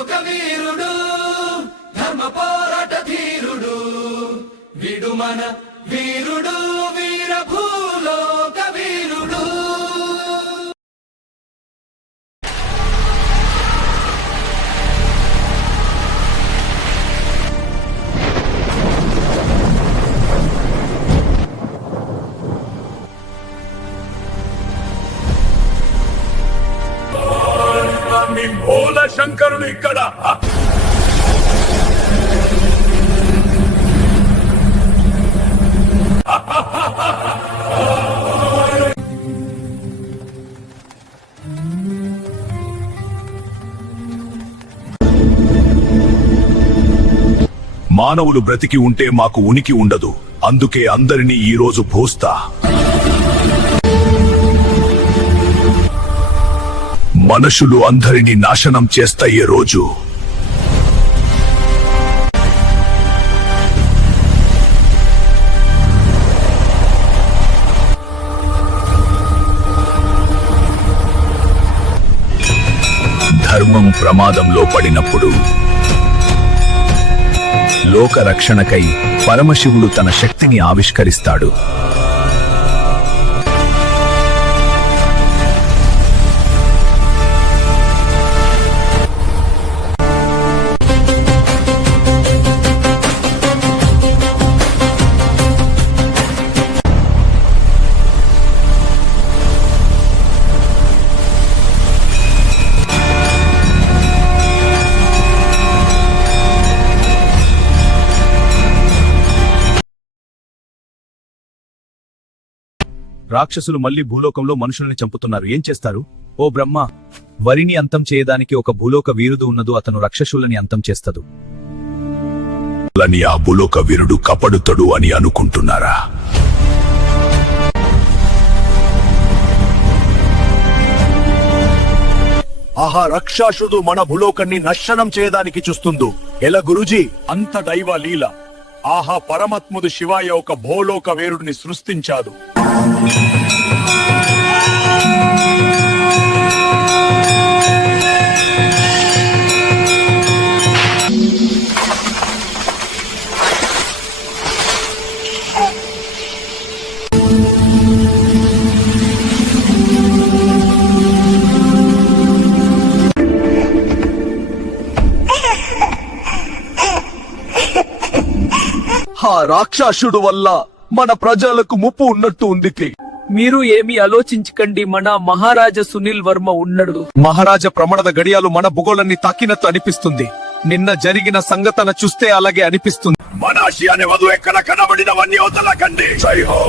భూలోక వీరుడు ధర్మ పోరాట ధీరుడు వీడు మన వీరుడు వీర భూలోక వీరుడు. మూల శంకరుడు ఇక్కడ. మానవులు బ్రతికి ఉంటే మాకు ఉనికి ఉండదు. అందుకే అందరినీ ఈ రోజు భూస్తా. మనుషులు అందరినీ నాశనం చేస్తాయే రోజు. ధర్మం ప్రమాదంలో పడినప్పుడు లోక రక్షణకై పరమశివుడు తన శక్తిని ఆవిష్కరిస్తాడు. రాక్షసులు మళ్లీ భూలోకంలో మనుషుల్ని చంపుతున్నారు. ఏం చేస్తారు? ఓ బ్రహ్మ, వరిని అంతం చేయడానికి ఒక భూలోక వీరుడు ఉన్నదు. అతను రాక్షసులని అంతం చేస్తదు. ఆ భూలోక వీరుడు కపడుతడు అని అనుకుంటున్నారా? ఆహా, రాక్షసుడు మన భూలోకాన్ని నశనం చేయడానికి చూస్తుండు. ఎలా గురుజీ? అంత దైవ లీల. ఆహా, పరమాత్ముడు శివాయ ఒక భూలోక వీరుడిని సృష్టించాడు. ఆ రాక్షసుడు వల్ల మన ప్రజలకు ముప్పు ఉన్నట్టు ఉంది. మీరు ఏమి ఆలోచించకండి, మన మహారాజా సునీల్ వర్మ ఉన్నాడు. మహారాజా ప్రమాద గడియాలు మన భూగోళాన్ని తాకినట్టు అనిపిస్తుంది. నిన్న జరిగిన సంఘటన చూస్తే అలాగే అనిపిస్తుంది. మనాషి అనే వధువు ఎక్కడ కనబడినవన్నీ వదలకండి. జై హో,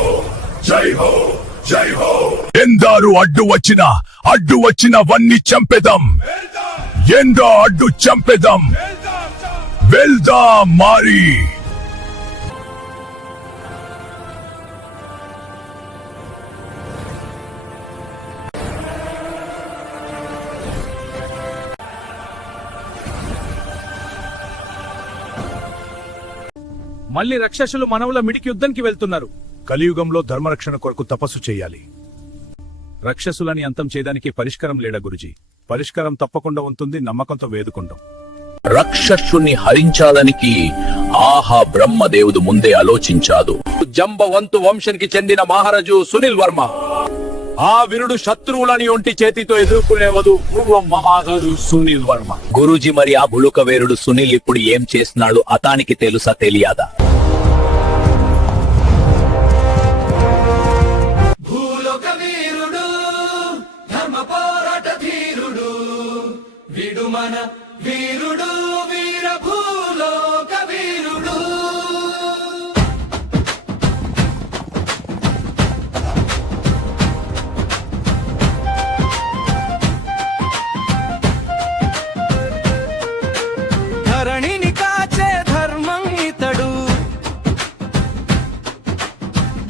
జై హో, జై హో. ఎందారు అడ్డు వచ్చినవన్నీ చంపెదాం. ఎందో అడ్డు చంపెదాం. వెళ్దాం మారి. మళ్ళీ రాక్షసులు మనవుల మిడికి యుద్ధానికి వెళ్తున్నారు. కలియుగంలో ధర్మరక్షణ కొరకు తపస్సు చేయాలి. రాక్షసులని అంతం చేయడానికి పరిష్కారం లేడా గురుజీ? పరిష్కారం తప్పకుండా ఉంటుంది, నమ్మకంతో వేదుకుంటాం. రాక్షసుని హరించాలనికి ఆహా బ్రహ్మదేవుడు ముందే ఆలోచించాడు. జంబవంతు వంశానికి చెందిన మహారాజు సునీల్ వర్మ. ఆ వీరుడు శత్రువులని ఒంటి చేతితో ఎదుర్కొనేవదు పూర్వం మహారాజు సునీల్ వర్మ. గురూజీ, మరి ఆ భూలోక వీరుడు సునీల్ ఇప్పుడు ఏం చేస్తున్నాడు? అతనికి తెలుసా తెలియదా? భూలోక వీరుడు ధర్మ పోరాట ధీరుడు వీడు మన వీరుడు వీర భూలోక వీరుడు. ధరణిని కాచే ధర్మం ఇతడు,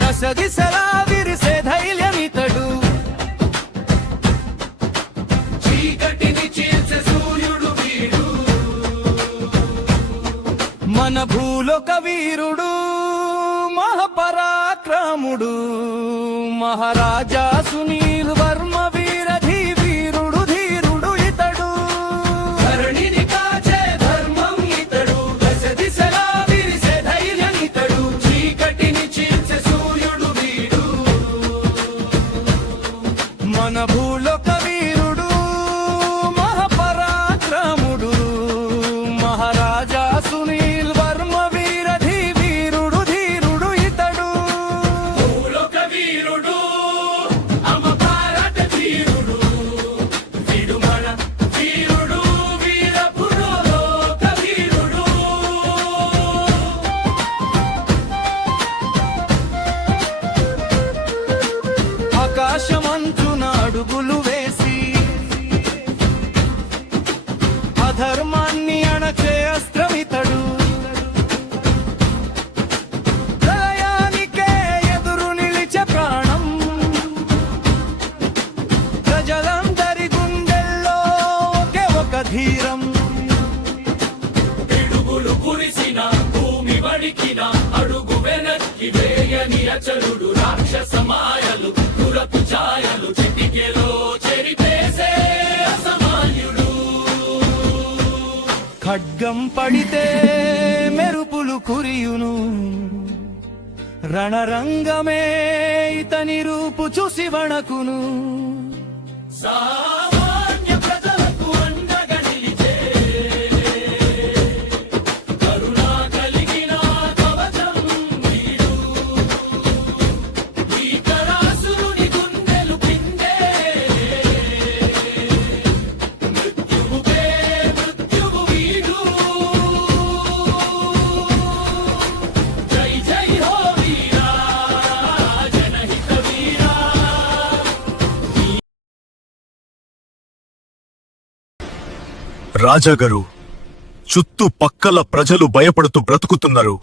దశ దిశలా విరిసే ధైర్యం ఇతడు, చీకటిని చీల్చే సూర్యుడు వీడు మన భూలోక వీరుడు మహాపరాక్రముడు మహారాజా సునీల్ వర్మ వీరధి వీరుడు ధీరుడు ఇతడు. ధరణిని కాచే అధర్మాన్ని అణచే అస్త్రమితడు ప్రళయానికే ఎదురు నిలిచే ప్రాణం ప్రజలందరి గుండెల్లో ఒకే ఒక ధీరం పిడుగులు కురిసిన భూమి వడికిన అడుగు వెనక్కి వేయని అచలుడు రాక్షస మాయలు దురపు ఛాయలు చిటికెలో చెరిపేసే అసమాన్యుడు ఖడ్గం పడితే మెరుపులు కురియును రణరంగమే ఇతని రూపు చూసి వణకును సామాన్య ప్రజలకు అండగా నిలిచే కరుణ కలిగిన కవచం వీడు భీకరాసురుని గుండెలు పిండే మృత్యువు వీడు జై జై హో వీరా జనహిత వీరా రాజాగారు చుట్టూ పక్కల ప్రజలు భయపడుతూ బ్రతుకుతున్నారు